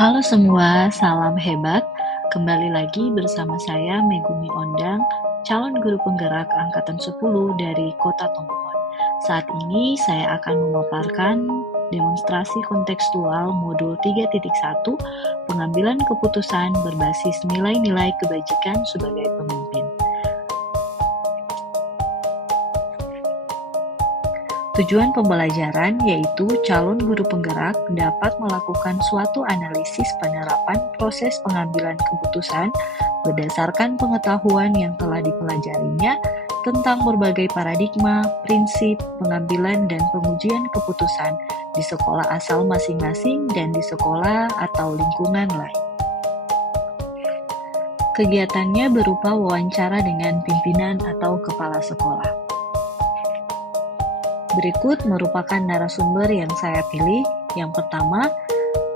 Halo semua, salam hebat. Kembali lagi bersama saya Megumi Ondang, calon guru penggerak angkatan 10 dari Kota Tomohon. Saat ini saya akan memaparkan demonstrasi kontekstual modul 3.1 pengambilan keputusan berbasis nilai-nilai kebajikan sebagai pemimpin. Tujuan pembelajaran yaitu calon guru penggerak dapat melakukan suatu analisis penerapan proses pengambilan keputusan berdasarkan pengetahuan yang telah dipelajarinya tentang berbagai paradigma, prinsip, pengambilan dan pengujian keputusan di sekolah asal masing-masing dan di sekolah atau lingkungan lain. Kegiatannya berupa wawancara dengan pimpinan atau kepala sekolah. Berikut merupakan narasumber yang saya pilih. Yang pertama,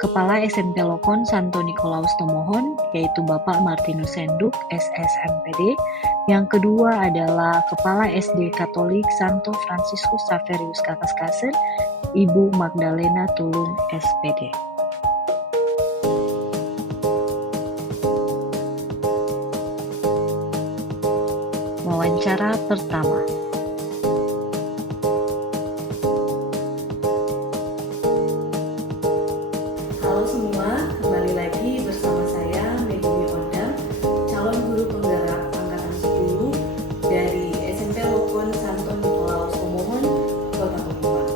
Kepala SMP Lokon Santo Nikolaus Tomohon, yaitu Bapak Martinus Senduk, SSMPD. Yang kedua adalah Kepala SD Katolik Santo Fransiskus Saverius Kakaskasen, Ibu Magdalena Tulung, SPD. Wawancara pertama. Halo semua, kembali lagi bersama saya Megumi Ondang, calon guru penggerak angkatan 10 dari SMP Lokon Santo Nikolaus Tomohon, Kota Tomohon.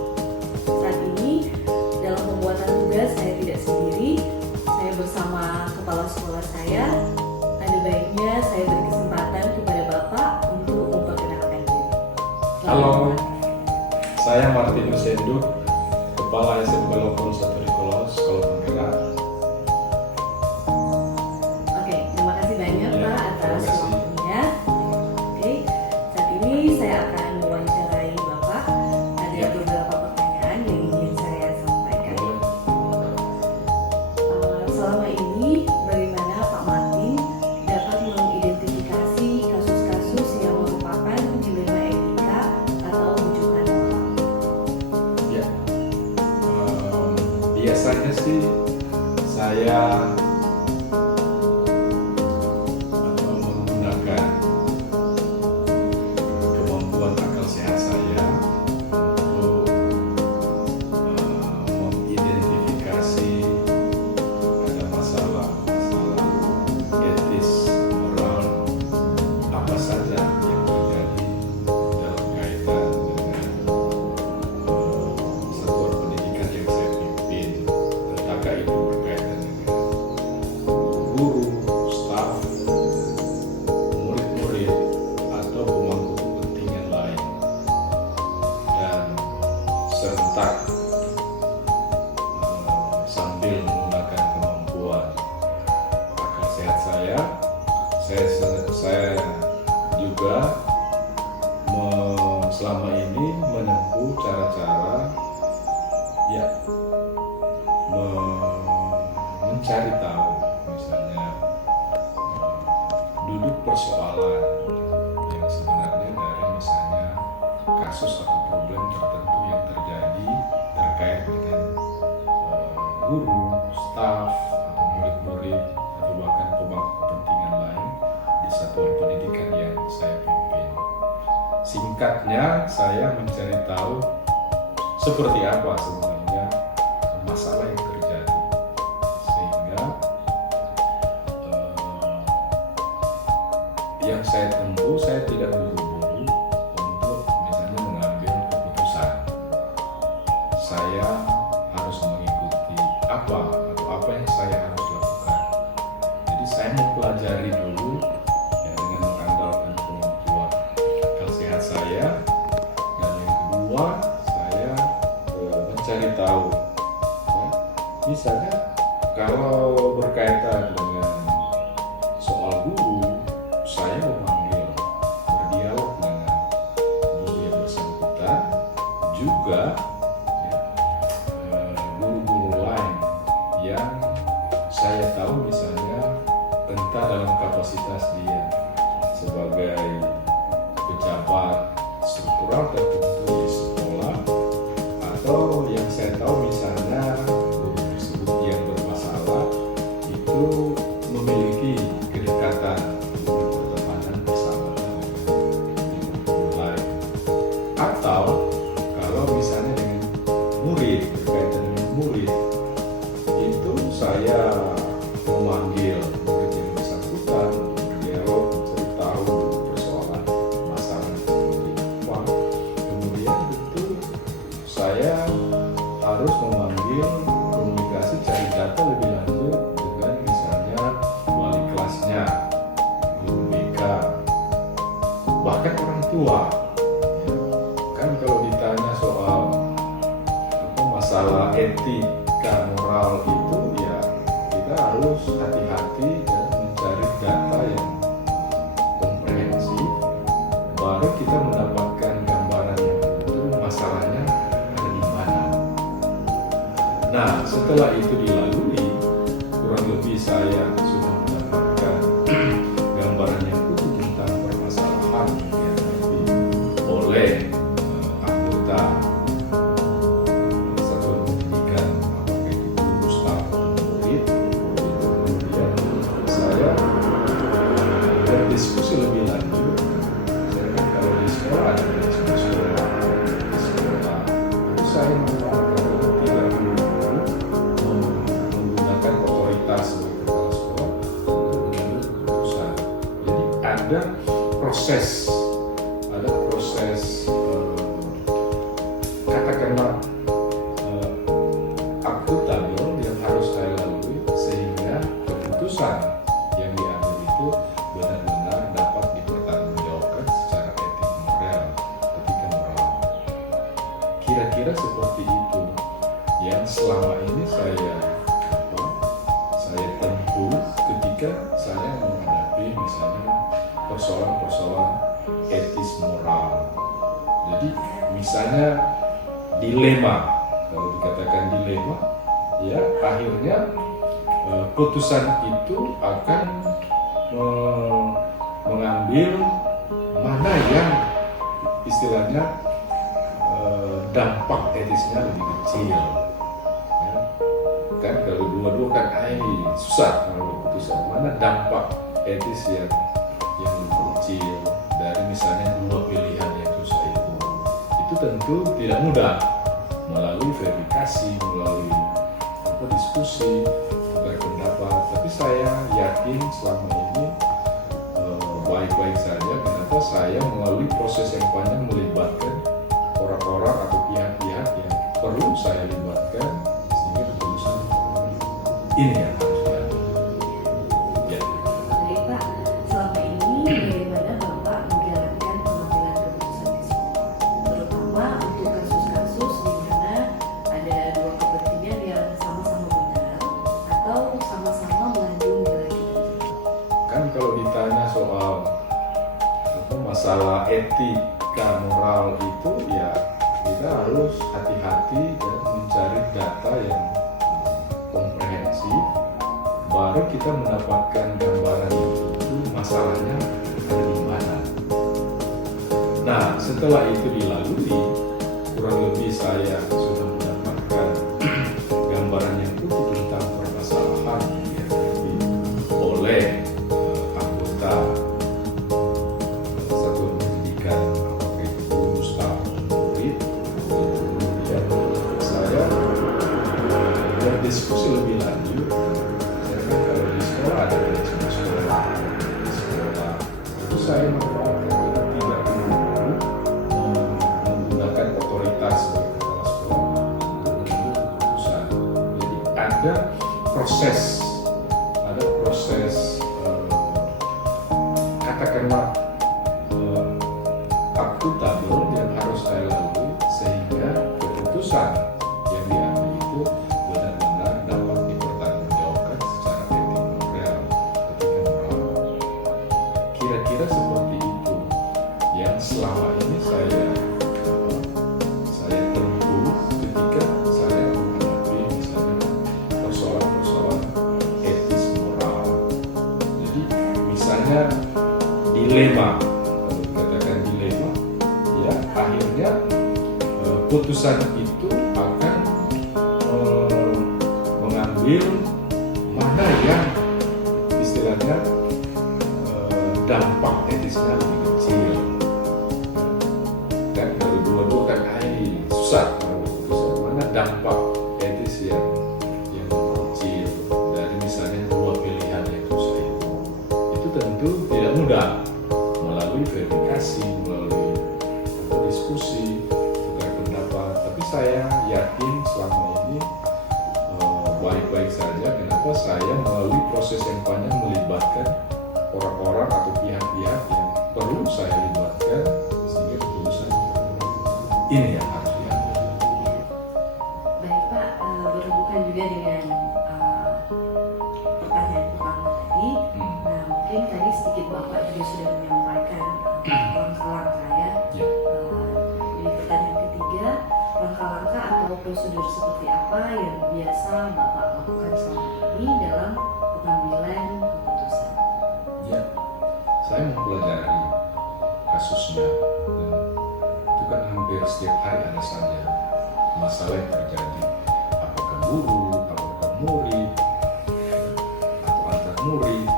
Saat ini dalam pembuatan tugas saya tidak sendiri, saya bersama kepala sekolah saya. Ada baiknya saya beri kesempatan kepada Bapak untuk memperkenalkan diri. Halo, saya Martinus Senduk, Kepala SMP Lokon Santo Nikolaus, Sekolah Penggerak. Oke, terima kasih banyak Ya, Pak atas terima kasih. waktunya. Oke, saat ini saya akan mewawancarai Bapak. Ada Ya. beberapa pertanyaan yang ingin saya sampaikan. Boleh. Selama ini, bagaimana Pak Martin dapat mengidentifikasi kasus-kasus yang merupakan dilema etika atau rujukan moral? Ya, biasanya sih saya menggunakan kemampuan akal sehat saya untuk mengidentifikasi ada masalah etis, moral, apa saja yang terjadi dalam kaitan dengan satuan pendidikan yang saya pimpin, entahkah itu berkaitan dengan guru, staf, murid-murid, atau pemangku kepentingan lain, dan serentak sambil menggunakan kemampuan akal sehat saya juga selama ini menempuh cara-cara ya mencari tahu, misalnya duduk persoalan yang sebenarnya dari misalnya kasus atau problem tertentu yang terjadi terkait dengan guru, staf, atau murid-murid, atau bahkan pemangku kepentingan lain di satuan pendidikan yang saya pimpin. Singkatnya, saya mencari tahu seperti apa sebenarnya masalah yang terjadi, sehingga yang saya tempuh, saya tidak buru-buru untuk misalnya mengambil keputusan. Saya harus mengikuti apa atau apa yang saya harus lakukan. Jadi saya mempelajari dulu ya, dengan mengandalkan kemampuan akal sehat saya, dan yang kedua saya mencari tahu. Ya, misalnya kalau berkaitan dengan soal guru, saya memanggil berdialog dengan guru yang bersangkutan, juga ya, guru-guru lain yang saya tahu misalnya entah dalam kapasitas dia sebagai pejabat struktural tertentu di sekolah, atau yang saya tahu misalnya guru tersebut yang bermasalah saya memanggil murid yang bersangkutan, dialog, mencari tahu persoalan masalah seperti apa. Kemudian tentu saya harus memanggil komunikasi, cari data lebih lanjut dengan misalnya wali kelasnya, guru BK, bahkan orang tua. Ya, kan kalau ditanya soal masalah etika moral itu, ya kita harus hati-hati dan mencari data yang komprehensif, baru kita mendapatkan gambaran yang betul masalahnya ada di mana. Nah, setelah itu dilalui, kurang lebih saya sudah mendapatkan gambaran yang utuh tentang permasalahan yang dihadapi oleh anggota satuan pendidikan, apakah itu guru, staf, atau murid. Kemudian saya berdiskusi lebih lanjut. Saya kan kalau di sekolah ada manajemen sekolah, di sekolah itu saya menawarkan tidak perlu menggunakan otoritas sebagai kepala sekolah untuk mengambil keputusan. Jadi ada proses katakanlah akuntabel yang harus saya lalui sehingga keputusan yang diambil itu benar-benar dapat dipertanggungjawabkan secara etik moral, etika moral. Kira-kira seperti itu yang selama ini saya tempuh ketika saya menghadapi misalnya persoalan-persoalan etis moral. Jadi misalnya dilema, kalau dikatakan dilema, ya akhirnya putusan itu akan mengambil mana yang istilahnya dampak etisnya lebih kecil. Ya. Kan kalau dua-dua kan susah kalau putusan mana dampak etis yang lebih kecil dari misalnya dua pilihan yang susah itu tentu tidak mudah melalui verifikasi, melalui diskusi, berpendapat. Tapi saya yakin selama ini baik-baik saja. Kenapa saya melalui proses yang panjang melibatkan orang-orang atau pihak-pihak yang perlu saya libatkan sehingga keputusan ini yang harus diambil. Ya. Baik Pak, selama ini bagaimana Bapak menjalankan pengambilan keputusan di sekolah, terutama untuk kasus-kasus di mana ada dua kepentingan yang sama-sama benar atau sama-sama mengandung nilai tinggi? Kan kalau ditanya soal masalah etika moral itu, ya kita harus hati-hati dan mencari data yang komprehensif, baru kita mendapatkan gambaran itu masalahnya ada di mana. Nah, setelah itu dilalui, kurang lebih saya sudah mendapatkan gambaran yang utuh tentang permasalahan yang dihadapi oleh anggota satuan pendidikan, apakah itu guru, staf, murid. Kemudian saya berdiskusi lebih lanjut. Saya kan kalau di sekolah ada manajemen sekolah, di sekolah itu saya menawarkan tidak perlu menggunakan otoritas sebagai kepala sekolah untuk mengambil keputusan. Jadi ada proses katakanlah akuntabel yang harus saya lalui sehingga keputusan yang diambil itu benar-benar dapat dipertanggungjawabkan secara etik moral, etika moral. Kira-kira seperti itu yang selama ini saya tempuh ketika saya menghadapi misalnya persoalan-persoalan etis moral. Jadi misalnya dilema, kalau dikatakan dilema, ya akhirnya putusan itu akan mengambil mana yang istilahnya dampak etisnya lebih kecil. Dan kalau dua-dua kan susah kalau putusan mana dampak etis yang lebih kecil. baik-baik saja, kenapa saya melalui proses yang panjang melibatkan orang-orang atau pihak-pihak yang perlu saya libatkan sehingga keputusan ini yang harus diambil. Baik Pak, berhubungan juga dengan pertanyaan pertama tadi. Nah, mungkin tadi sedikit Bapak juga sudah menyampaikan langkah-langkah ya. Ya. Di pertanyaan ketiga, langkah-langkah atau prosedur seperti apa yang biasa Bapak lakukan selama ini dalam pengambilan keputusan? Ya, saya mempelajari kasusnya dan itu kan hampir setiap hari ada saja masalah yang terjadi, apakah guru, apakah murid, atau antar murid,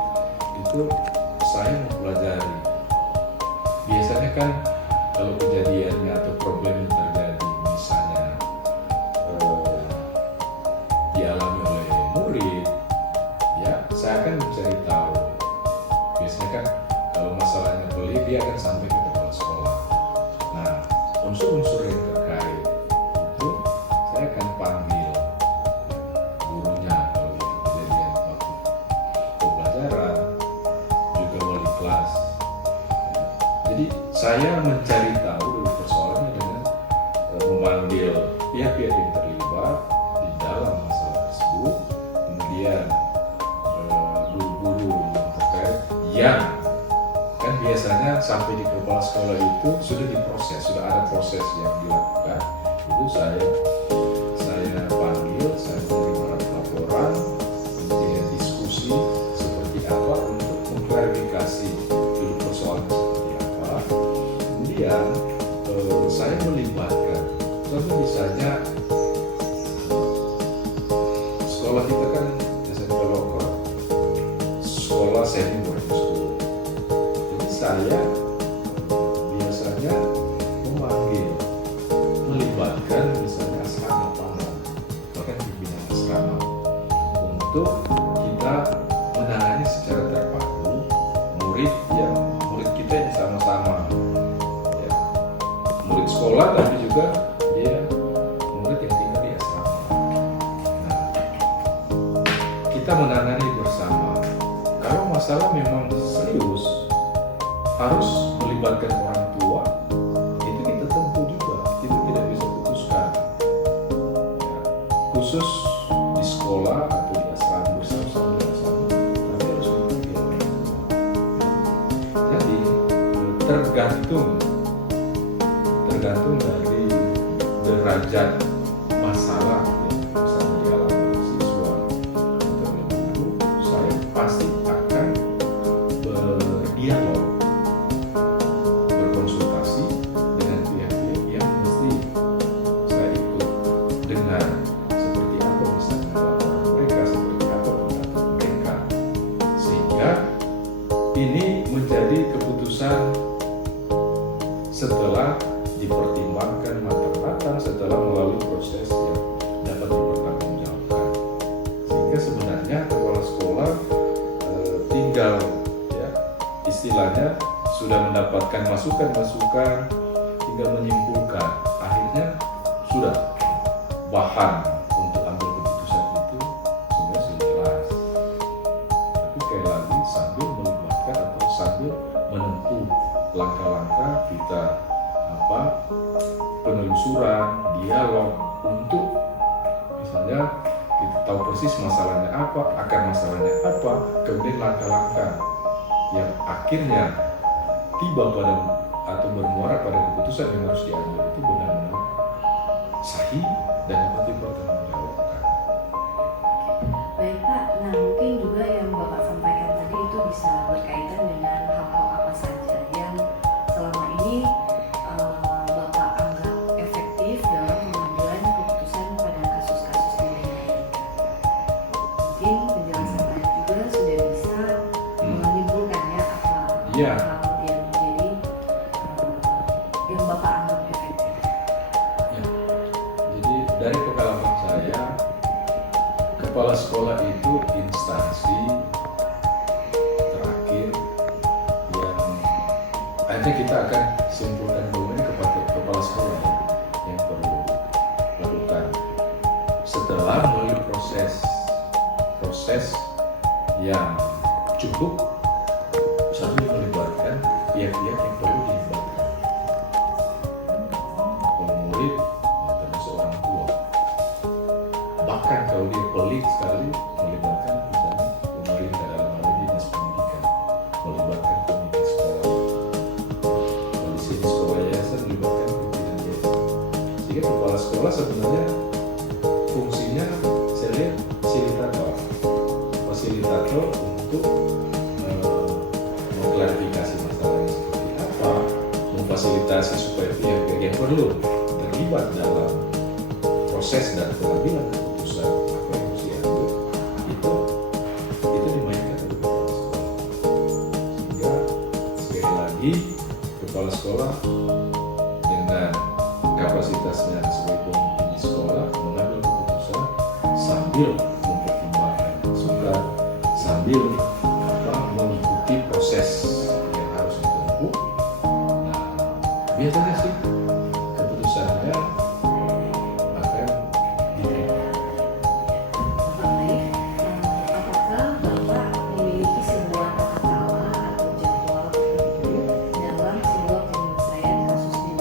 itu saya mempelajari. Biasanya kan kalau kejadiannya atau problem yang terjadi misalnya dialami oleh murid, ya saya akan mencari tahu. Biasanya kan kalau masalahnya pelik, dia akan sampai ke kepala sekolah. Nah, unsur-unsur yang terkait itu saya akan panggil gurunya kalau itu kejadian waktu pembelajaran, juga wali kelas. Jadi saya mencari tahu dari persoalannya dengan memanggil pihak-pihak yang terlibat di dalam masalah tersebut, kemudian guru-guru yang terkait yang kan biasanya sampai di kepala sekolah itu sudah diproses, sudah ada proses yang dilakukan. Itu saya panggil, saya menerima laporan, kemudian diskusi seperti apa untuk mengklarifikasi dulu persoalan seperti apa. Kemudian saya melibatkan, contoh misalnya sekolah kita kan SMP lokal, sekolah semi boarding school. Jadi saya biasanya melibatkan misalnya asrama paham, bahkan pimpinan asrama untuk kita menangani secara terpadu murid kita yang sama-sama ya, murid sekolah tapi juga dia murid yang tinggal di asrama. Nah, kita menangani bersama. Kalau masalah memang serius harus melibatkan orang tua, itu kita tempuh juga, itu tidak bisa putuskan ya, khusus di sekolah atau di asrama bersama-sama tapi harus memanggil orang tua. Jadi tergantung dari derajat masalah yang misalnya dialami siswa atau guru, saya pasti akan berdialog, berkonsultasi dengan pihak-pihak yang mesti saya ikut dengar seperti apa misalnya laporan mereka, seperti apa pendapat mereka, sehingga ini menjadi keputusan setelah dipertimbangkan matang-matang, setelah melalui proses yang dapat dipertanggungjawabkan. Sehingga sebenarnya kepala sekolah tinggal ya, istilahnya sudah mendapatkan masukan-masukan, tinggal menyimpulkan. Akhirnya sudah bahan untuk ambil keputusan itu sebenarnya sudah jelas. Tapi sekali lagi sambil melibatkan atau sambil menempuh langkah-langkah kita penelusuran, dialog untuk misalnya kita tahu persis masalahnya apa, akar masalahnya apa, kemudian langkah-langkah yang akhirnya tiba pada atau bermuara pada keputusan yang harus diambil itu benar-benar sahih dan dapat dipertanggungjawabkan. Baik Pak, nah mungkin juga yang Bapak sampaikan tadi itu bisa berkaitan dengan hal-hal apa saja yang selama ini Bapak anggap efektif dalam pengambilan keputusan pada kasus-kasus bullying ini. Mungkin penjelasan tadi juga sudah bisa menyimpulkannya apa Iya. hal yang menjadi yang Bapak anggap efektif. Ya. Jadi dari pengalaman saya, kepala sekolah itu instansi terakhir yang akhirnya kita akan simpulkan bahwa ini kepada kepala sekolah yang perlu lakukan setelah melalui proses proses yang cukup sambil melibatkan pihak-pihak yang perlu dilibatkan. Kalau murid, ya termasuk orang tua. Bahkan kalau dia pelik sekali, melibatkan misalnya pemerintah dalam hal ini dinas pendidikan, melibatkan komite sekolah. Kalau di sini sekolah yayasan, melibatkan pimpinan yayasan. Sehingga kepala sekolah sebenarnya fungsinya saya lihat fasilitator untuk mengklarifikasi masalah seperti apa, memfasilitasi supaya pihak-pihak yang perlu terlibat dalam proses dan pengambilan keputusan apa yang harus diambil itu dimainkan oleh kepala sekolah. Sehingga sekali lagi kepala sekolah dengan kapasitasnya sebagai pemimpin di sekolah mengambil keputusan sambil mempertimbangkan masukan, sambil mengikuti proses yang harus ditempuh. Nah, biasanya sih keputusannya akan diterima. Baik, apakah Bapak memiliki sebuah tata cara atau jadwal tertentu dalam sebuah penyelesaian kasus di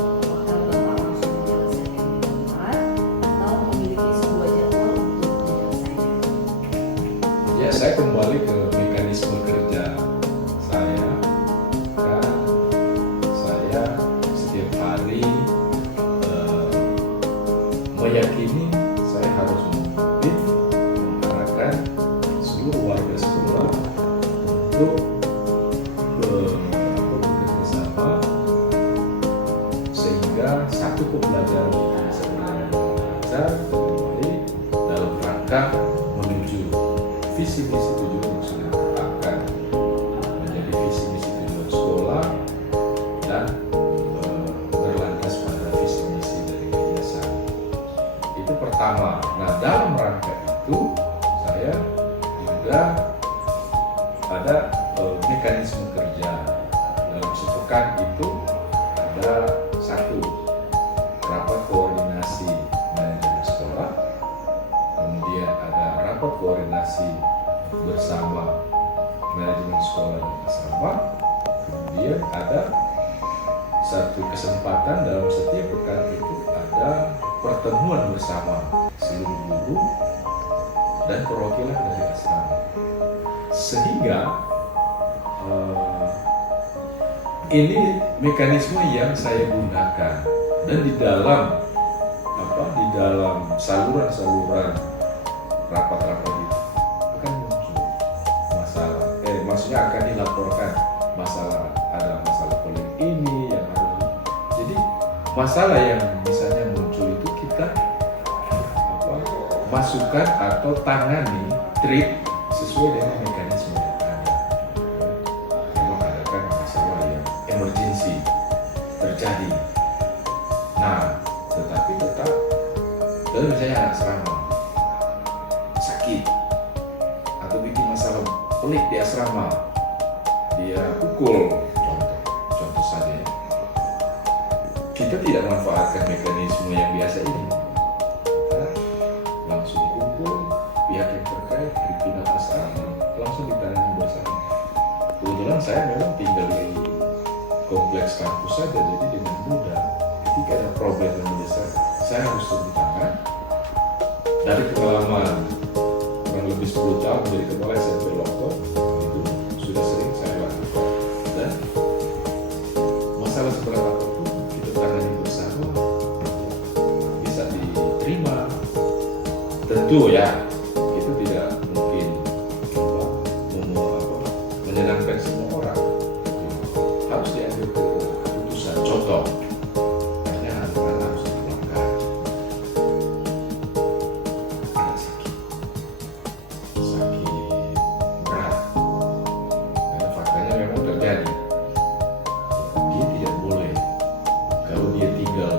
Apakah Bapak langsung menyelesaikan di tempat atau memiliki sebuah jadwal untuk menyelesaikan? Ya, saya kembali ke mekanisme kerja saya. Kan saya setiap hari meyakini saya harus memimpin, mengarahkan seluruh warga sekolah untuk bekerja sama sehingga satu pembelajaran itu bisa berjalan dengan lancar dan baik dalam rangka menuju visi misi tujuan yang sudah ditetapkan menjadi visi misi tujuan sekolah dan berlandas pada visi misi dari yayasan. Itu pertama. Nah, dalam rangka itu saya juga ada mekanisme kerja. Dalam sepekan itu ada satu rapat koordinasi manajemen sekolah, kemudian ada rapat koordinasi bersama manajemen sekolah dan asrama, kemudian ada satu kesempatan dalam setiap pekan itu ada pertemuan bersama seluruh guru dan perwakilan dari asrama, sehingga ini mekanisme yang saya gunakan dan di dalam saluran rapat-rapat itu akan muncul masalah, maksudnya akan dilaporkan ada masalah pelik ini yang harus. Jadi masalah yang misalnya muncul itu kita masukkan atau tangani, treat sesuai dengan mekanisme yang ada. Memang ada kan masalah yang emergency terjadi. Nah, tetapi tetap kalau misalnya anak asrama sakit atau bikin masalah pelik di asrama, dia pukul, contoh saja ya. Kita tidak memanfaatkan mekanisme yang biasa ini. Kita langsung kumpul pihak yang terkait, pimpinan asrama, langsung ditangani bersama. Kebetulan saya memang tinggal di kompleks kampus saja, jadi dengan mudah ketika ada problem yang mendesak, saya harus turun tangan. Dari pengalaman kurang lebih 10 tahun menjadi kepala SMP Lokon, itu sudah sering saya lakukan. Dan masalah seberat apapun kita tangani bersama, bisa diterima. Tentu ya, itu tidak mungkin menyenangkan semua orang. Harus diambil keputusan. Contoh, hanya anak-anak harus dipulangkan. Anak sakit berat, karena faktanya memang terjadi. Dia tidak boleh, kalau dia tinggal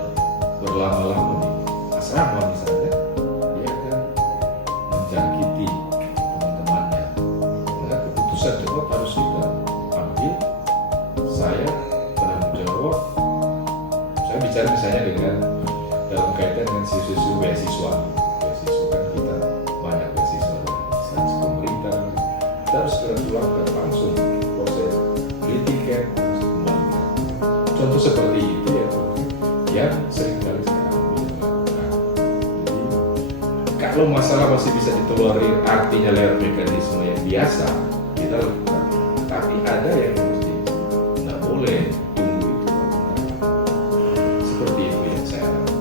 berlama-lama di asrama misalnya, dia akan menjangkiti teman-temannya. Maka keputusan cepat harus kita ambil. Saya penanggung jawab. Saya bicara misalnya dengan dalam kaitan dengan siswa-siswa beasiswa kan kita banyak kita harus segera pulangkan langsung proses beli tiket harus kembalikan. Contoh seperti itu yang seringkali saya ambil lakukan. Jadi kalau masalah masih bisa ditolerir, artinya lewat mekanisme yang biasa, kita lakukan. Tapi ada yang mesti nggak boleh tunggu itu. Seperti itu yang saya alami.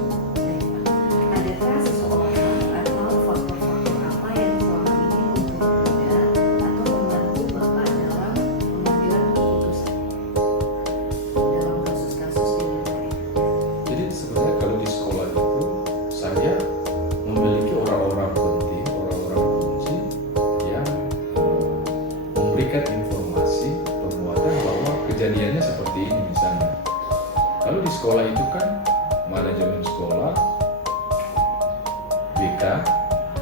Adakah seseorang atau faktor-faktor apa yang selama ini berbeda atau membantu Bapak dalam pengambilan keputusan dalam kasus-kasus di wilayah? Jadi sebenarnya kalau di sekolah itu saya memiliki orang-orang penting, orang-orang kunci yang memberikan informasi penguatan bahwa kejadiannya seperti ini misalnya. Kalau di sekolah itu kan manajemen sekolah, BK,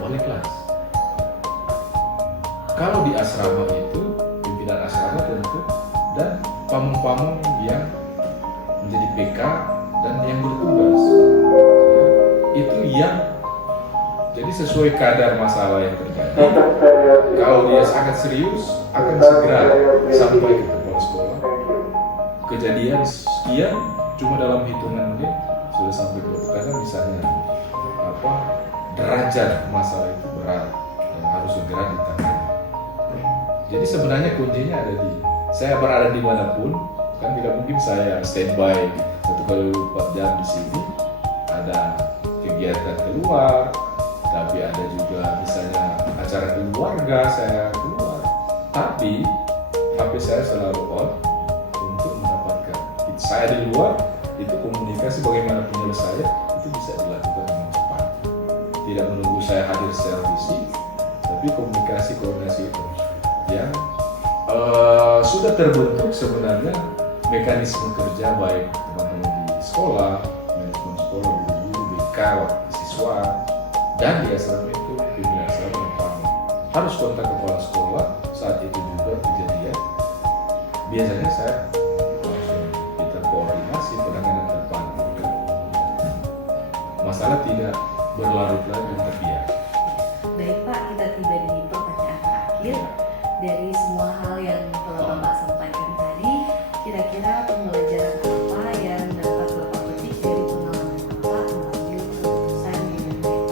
wali kelas. Kalau di asrama itu pimpinan asrama tentu dan pamong-pamong yang menjadi PK dan yang bertugas. Itu yang jadi sesuai kadar masalah yang terjadi. Kalau dia sangat serius akan segera sampai ke kepala sekolah. Kejadian sekian cuma dalam hitungan menit sudah sampai ke karena misalnya derajat masalah itu berat dan harus segera ditangani. Jadi sebenarnya kuncinya ada di saya berada di manapun, kan tidak mungkin saya standby 1 kali 24 jam di sini. Ada kegiatan keluar, tapi ada juga misalnya acara keluarga saya keluar. Tapi HP saya selalu on untuk mendapatkan. Saya di luar itu komunikasi bagaimana penyelesaian itu bisa dilakukan dengan cepat. Tidak menunggu saya hadir secara fisik, tapi komunikasi koordinasi itu yang sudah terbentuk sebenarnya mekanisme kerja baik teman-teman di sekolah, manajemen sekolah, guru-guru, BK, siswa, dan di asrama itu pimpinan asrama yang paham. Harus kontak kepala sekolah saat itu juga kejadian. Biasanya saya langsung kita koordinasi penanganan depan. Masalah tidak berlarut-larut dan terbiar. Baik Pak, kita tiba di pertanyaan terakhir. Dari semua hal yang telah Bapak sampaikan tadi, kira-kira pembelajaran apa yang dapat Bapak petik dari pengalaman Bapak mengambil keputusan di wilayah?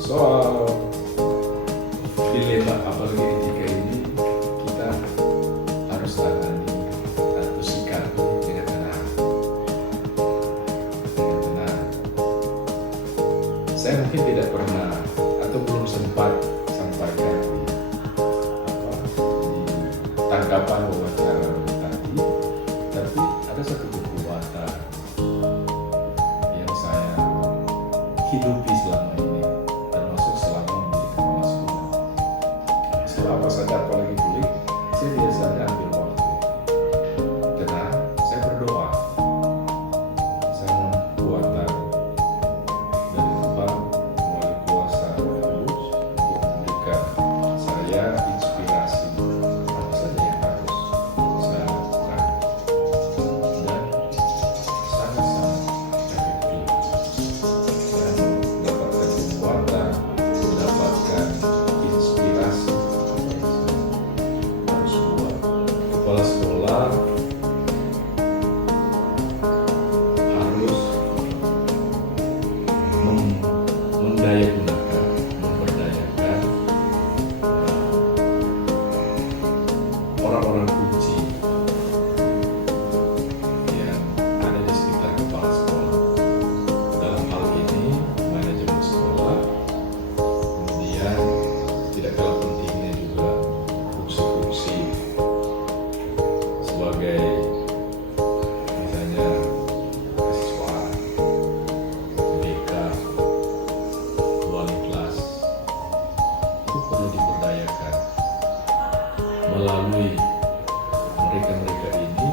Soal dilema apalagi etika ini kita harus tangani atau sikapi dengan tenang. Dengan tenang. Saya mungkin tidak pernah atau belum sempat sampaikan di tanggapan wawancara tadi, tapi ada satu kekuatan yang saya hidupi selama ini, termasuk selama menjadi kepala sekolah. Setelah apa saja apalagi kuliah, saya biasanya ambil waktu tenang, saya berdoa, saya mohon kekuatan dari Tuhan melalui kuasa Roh Kudus untuk memberikan saya inspirasi apa saja yang harus saya lakukan dan sangat-sangat efektif dan mendapatkan kekuatan, mendapatkan inspirasi apa yang saya harus buat. Kepala sekolah harus mendayagunakan, memberdayakan orang-orang kunci yang ada di sekitar kepala sekolah. Dalam hal ini manajemen sekolah, kemudian tidak kalah pentingnya juga fungsi-fungsi sebagai misalnya kesiswaan, BK, wali kelas, itu perlu diberdayakan. Melalui mereka-mereka ini,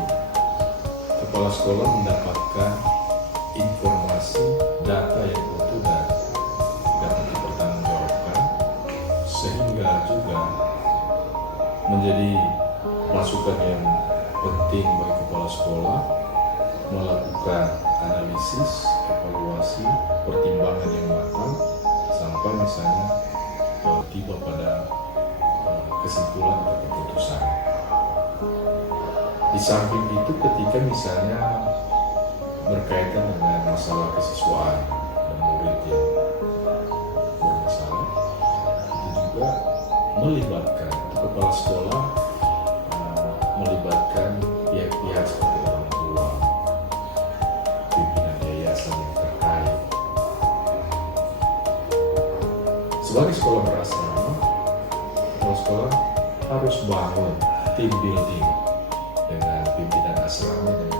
kepala sekolah mendapatkan informasi, data yang utuh dan dapat dipertanggungjawabkan, sehingga juga menjadi masukan yang penting bagi kepala sekolah melakukan analisis, evaluasi, pertimbangan yang matang sampai misalnya tiba pada kesimpulan atau keputusan. Di samping itu ketika misalnya berkaitan dengan masalah kesiswaan dan murid yang bermasalah, itu juga melibatkan kepala sekolah, melibatkan pihak-pihak seperti orang tua, pimpinan yayasan yang terkait. Sebagai sekolah berasrama, kepala sekolah harus bangun team building dengan pimpinan asrama dan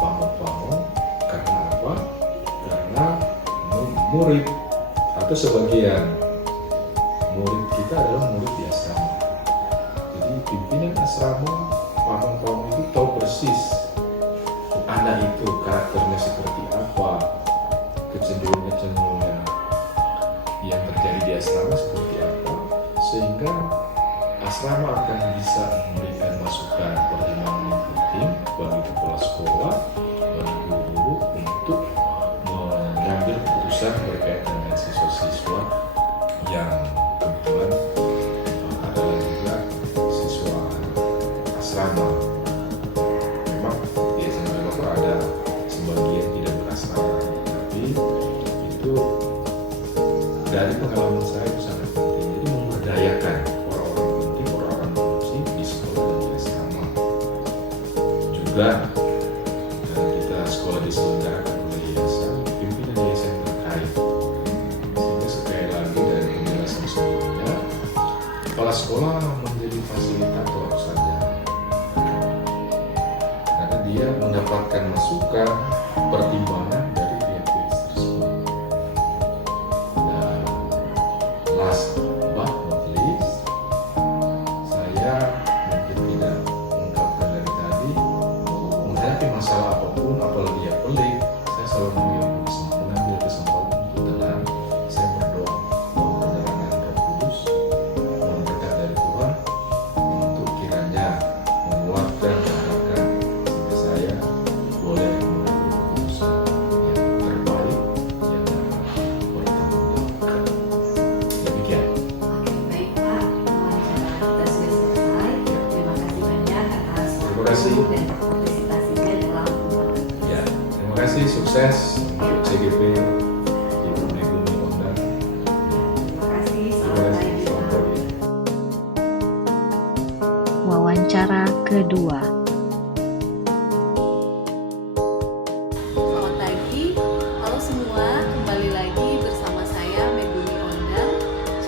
pamong-pamong. Karena apa? Karena murid atau sebagian murid kita adalah murid di asrama. Jadi pimpinan asrama, pamong-pamong itu tahu persis anak itu karakternya seperti apa, kecenderungan yang terjadi di asrama seperti apa, sehingga asrama akan bisa memberikan masukan pertimbangan yang penting bagi kepala sekolah, bagi guru untuk mengambil keputusan berkaitan dengan siswa-siswa yang kebetulan adalah juga siswa asrama. Memang di SMP Bogor ada sebagian tidak berasrama, tapi itu dari pengalaman saya itu sangat penting. Jadi memberdayakan orang-orang penting, orang-orang fungsi di sekolah dan di asrama. Juga kita sekolah diselenggarakan oleh yayasan, pimpinan yayasan terkait. Sehingga sekali lagi dari penjelasan sebelumnya, kepala sekolah menjadi fasilitator saja, karena dia mendapatkan masukan, pertimbangan dari pihak-pihak tersebut. Dan last but not least, saya mungkin tidak mengungkapkan dari tadi, menghadapi masalah apapun, apalagi yang pelik, saya selalu mengambil kesempatan untuk tenang. Saya berdoa mohon penerangan Roh Kudus, mohon berkat dari Tuhan untuk kiranya menguatkan dan mengarahkan sampai saya boleh mengambil keputusan yang terbaik yang bertanggung jawab. Demikian. Baik Pak, wawancara kita sudah selesai. Terima kasih banyak atas Terima kasih. waktu dan partisipasinya dalam pembuatan. Ya, terima kasih, sukses untuk CGP Ibu Megumi Onda. Terima kasih, Terima selamat kasih, pagi. selamat pagi. Wawancara kedua. Selamat pagi, halo semua, kembali lagi bersama saya Megumi Ondang,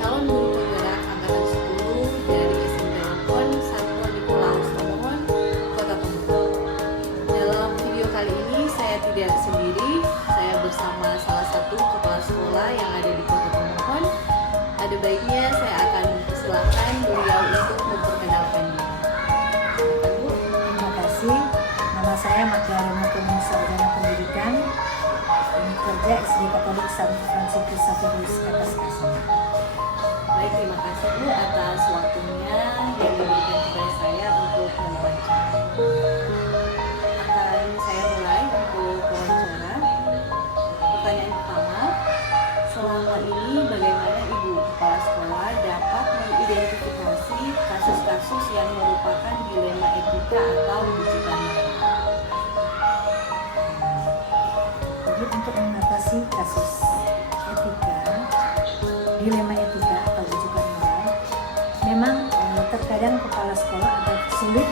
calon guru penggerak angkatan 10 dari SMP Lokon Santo Nikolaus Tomohon, Kota Pematang. Dalam video kali ini saya tidak sendiri, saya bersama salah satu kepala sekolah yang ada di Kota Tomohon. Ada baiknya saya akan mempersilahkan beliau untuk memperkenalkan diri. Silakan, Bu. Terima kasih. Nama saya Matia Renatuni, sarjana pendidikan, unit kerja SD Katolik Santo Fransiskus Xavierus Atas Kasih. Baik, terima kasih Bu atas waktunya yang diberikan kepada saya untuk wawancara. Akan saya mulai untuk wawancara. Pertanyaan pertama, selama ini bagaimana Ibu Kepala Sekolah dapat mengidentifikasi kasus-kasus yang merupakan dilema etika atau rujukan moral? Jadi untuk mengatasi kasus etika, dilema etika atau rujukan moral, memang terkadang kepala sekolah agak sulit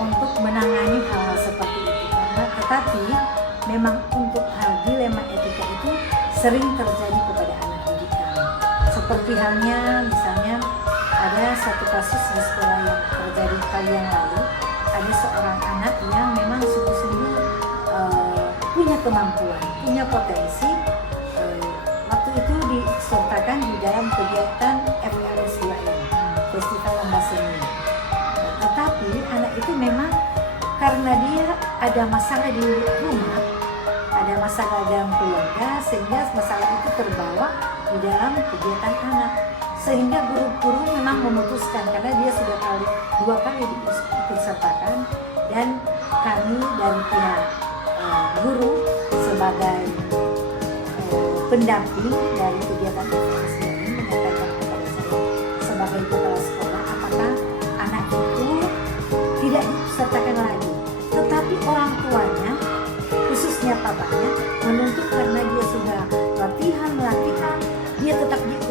untuk menangani hal-hal seperti itu. Tetapi memang untuk hal dilema etika itu sering terjadi kepada anak didik kami. Seperti halnya misalnya ada satu kasus di sekolah yang terjadi kali yang lalu, ada seorang anak yang memang sungguh-sungguh punya kemampuan, punya potensi. Waktu itu disertakan di dalam kegiatan FLS 2M, Festival Lomba Seni. Tetapi anak itu memang karena dia ada masalah di rumah, ada masalah dalam keluarga, sehingga masalah itu terbawa di dalam kegiatan anak. Sehingga guru-guru memang memutuskan, karena dia sudah dua kali diikut sertakan, dan kami dari pihak guru sebagai pendamping dari kegiatan FLS ini menyatakan kepada saya sebagai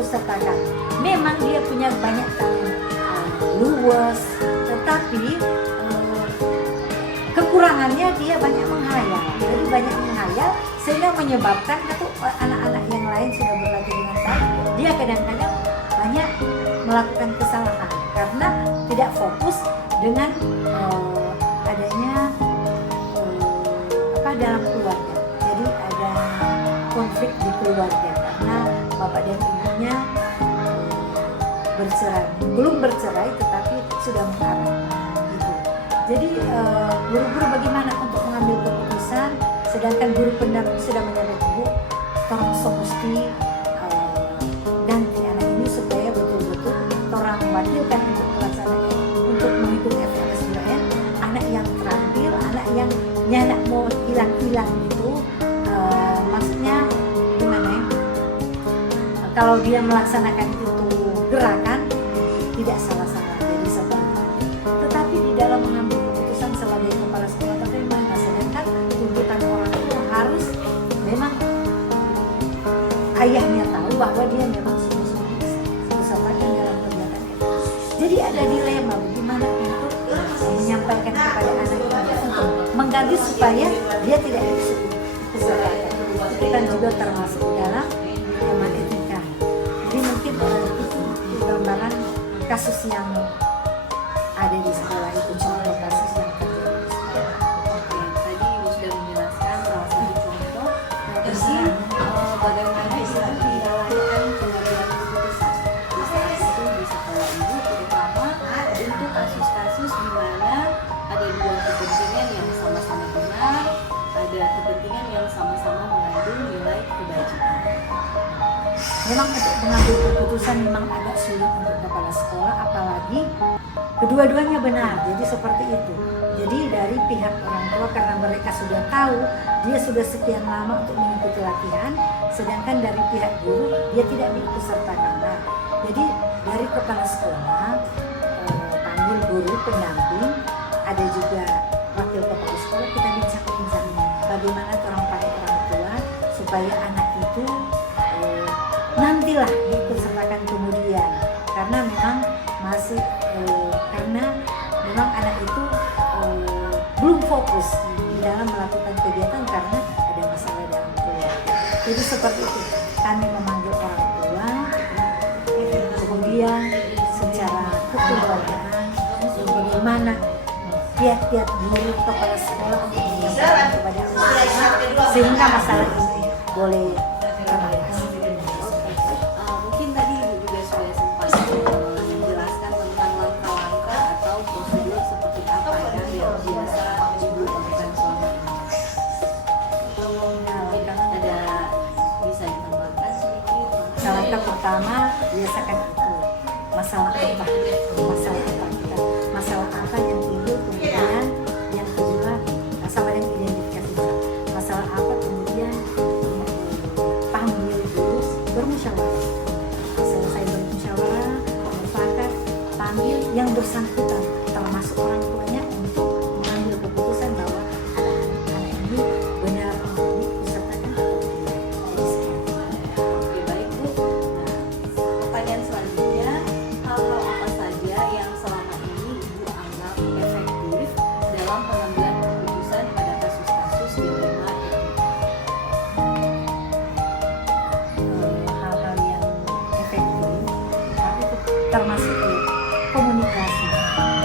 sertakan. Memang dia punya banyak talent, luwes, tetapi kekurangannya dia banyak menghayal. Jadi banyak menghayal sehingga menyebabkan atau anak-anak yang lain sudah berlatih dengan baik, dia kadang-kadang banyak melakukan kesalahan karena tidak fokus dengan adanya dalam keluarga. Jadi ada konflik di keluarga karena bapak dan ibunya bercerai, belum bercerai tetapi sudah mengarah gitu. Jadi guru-guru bagaimana untuk mengambil keputusan, sedangkan guru pendamping sudah menyebut ibu tolong mesti ganti anak ini supaya betul-betul orang mewakilkan untuk melaksanakan untuk mengikuti FLS-UN, anak yang terampil, anak yang nyanak mau hilang-hilang itu maksudnya gimana ya, kalau dia melaksanakan itu gerakan tidak salah-salah, jadi seperti itu. Tetapi di dalam mengambil keputusan sebagai kepala sekolah bagaimana, sedangkan tuntutan orang itu harus memang ayahnya tahu bahwa dia memang sungguh-sungguh disertakan dalam kegiatan itu. Jadi ada dilema bagaimana untuk menyampaikan kepada anak itu untuk mengganti supaya dia tidak disertakan. Itu kan juga termasuk dalam tema etika. Jadi mungkin itu gambaran kasus yang ada di sekolah itu, contoh kasus yang terjadi. Oke, tadi Ibu sudah menjelaskan salah satu contoh. Nah, terus bagaimana itu dijalankan pengambilan keputusan di saat itu di sekolah Ibu, terutama untuk kasus-kasus di mana ada dua kepentingan yang sama-sama benar, ada kepentingan yang sama-sama mengandung nilai kebajikan. Memang untuk mengambil keputusan memang agak sulit untuk kepala sekolah, apalagi kedua-duanya benar. Jadi seperti itu. Jadi dari pihak orang tua karena mereka sudah tahu dia sudah sekian lama untuk mengikuti latihan, sedangkan dari pihak guru dia tidak diikutsertakan. Nah, jadi dari kepala sekolah panggil guru pendamping, ada juga wakil kepala sekolah, kita bincang-bincang bagaimana orang tua supaya anak itu nantilah diikutsertakan kemudian, karena memang masih karena memang anak itu belum fokus di dalam melakukan kegiatan karena ada masalah dalam keluarga. Jadi seperti itu kami memanggil orang tua, kemudian secara kekeluargaan bagaimana kiat-kiat guru kepala sekolah untuk menyampaikan kepada anak sehingga masalah ini boleh teratasi. Mungkin tadi Ibu juga sudah sempat menjelaskan tentang langkah-langkah atau prosedur seperti apa yang biasa Ibu lakukan selama ini. Ada bisa ditambahkan sedikit? Langkah pertama biasakan itu masalah apa kita, masalah apa yang timbul, kemudian yang kedua masalah yang identifikasi masalah apa, kemudian panggil dulu bermusyawarah. Selesai bermusyawarah, mufakat, panggil yang bersangkutan termasuk orang tuanya untuk mengambil keputusan bahwa anak ini benar untuk diikutsertakan atau tidak. Oke, baik Bu. Nah, pertanyaan selanjutnya, hal-hal apa saja yang selama ini Ibu anggap efektif dalam pengambilan keputusan pada kasus-kasus dilema etika? Hal-hal yang efektif, tapi itu termasuk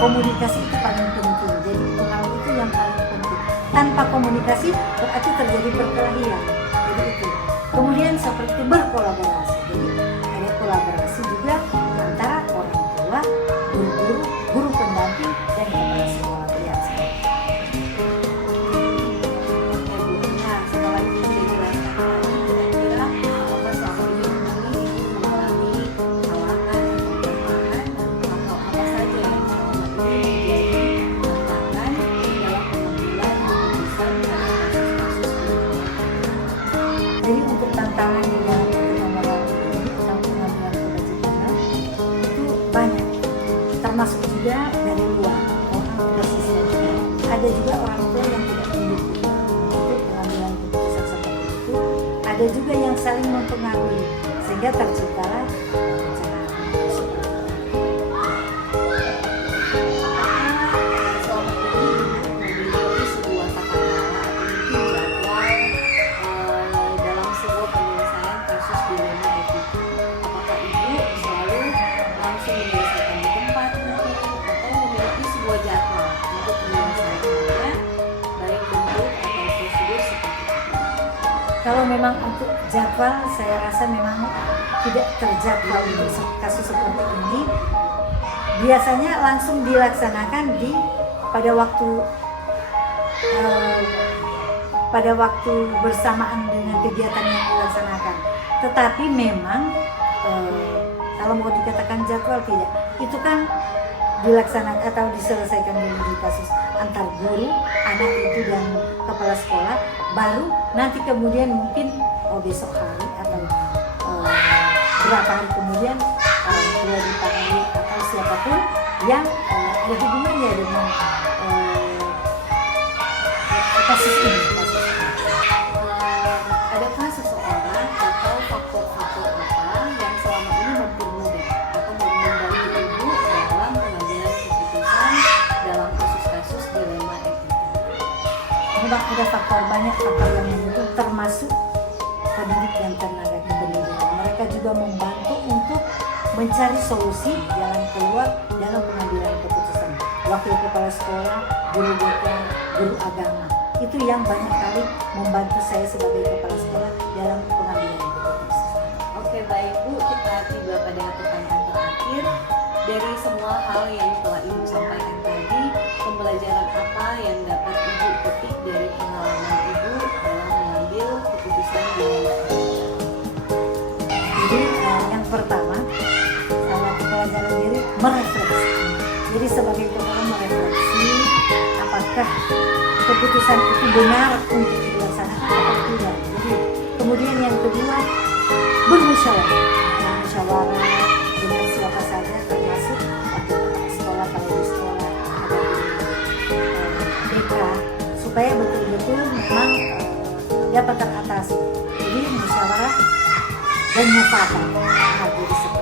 komunikasi itu paling penting. Jadi itu hal itu yang paling penting. Tanpa komunikasi berarti terjadi perkelahian. Jadi itu. Kemudian seperti berkolaborasi. Jadi ada kolaborasi juga antara orang tua, guru-guru, guru pendamping dan kepala sekolah. Oke Bu, nah setelah Ibu sudah jelaskan tadi, kira-kira apa selama ini Ibu mengalami halangan atau kelemahan atau apa saja yang selama ini menjadi tantangan dalam pengambilan keputusan pada kasus-kasus ini? Jadi untuk tantangan di dalam pengambilan kebajikan itu banyak, termasuk juga dari luar orang tua siswa juga. Ada juga orang tua yang tidak mendukung untuk pengambilan keputusan seperti itu. Ada juga yang saling mempengaruhi sehingga sehingga terciptalah bencana seperti itu. Selama ini memiliki sebuah tata cara atau mungkin jadwal dalam sebuah penyelesaian kasus dilema etika. Apakah Ibu selalu langsung menyelesaikan di tempat mungkin, atau memiliki sebuah jadwal untuk menyelesaikannya, baik bentuk atau prosedur seperti itu? Kalau memang untuk jadwal, saya rasa memang tidak terjadwal untuk kasus seperti ini. Biasanya langsung dilaksanakan pada waktu bersamaan dengan kegiatan yang dilaksanakan. Tetapi memang kalau mau dikatakan jadwal, tidak. Itu kan dilaksanakan atau diselesaikan dulu di kasus antar guru, anak itu dan kepala sekolah, baru nanti kemudian mungkin besok hari atau berapa hari kemudian orang tua dipanggil atau siapapun yang ada hubungannya dengan kasus ini. Adakah seseorang atau faktor-faktor apa yang selama ini mempermudah atau membantu Ibu dalam pengambilan keputusan dalam kasus-kasus dilema etika? Memang ada banyak faktor yang mendukung, termasuk pendidik dan tenaga kependidikan. Mereka juga membantu untuk mencari solusi jalan keluar dalam pengambilan keputusan. Wakil kepala sekolah, guru BK, guru agama, itu yang banyak kali membantu saya sebagai kepala sekolah dalam pengambilan keputusan. Oke, baik Bu, kita tiba pada pertanyaan terakhir. Dari semua hal yang telah Ibu sampaikan tadi, pembelajaran apa yang dapat Ibu petik dari pengalaman Ibu dalam mengambil keputusan dilema etika? Jadi yang pertama, saya pelajaran diri merefleksi. Jadi sebagai kepala merefleksi, apakah keputusan itu benar untuk dilaksanakan atau tidak. Jadi kemudian yang kedua, bermusyawarah dengan siapa saja, termasuk sekolah, kalau di sekolah ada di BK, supaya betul-betul memang dapat teratasi. Jadi musyawarah dan mufakat. Nah, jadi seperti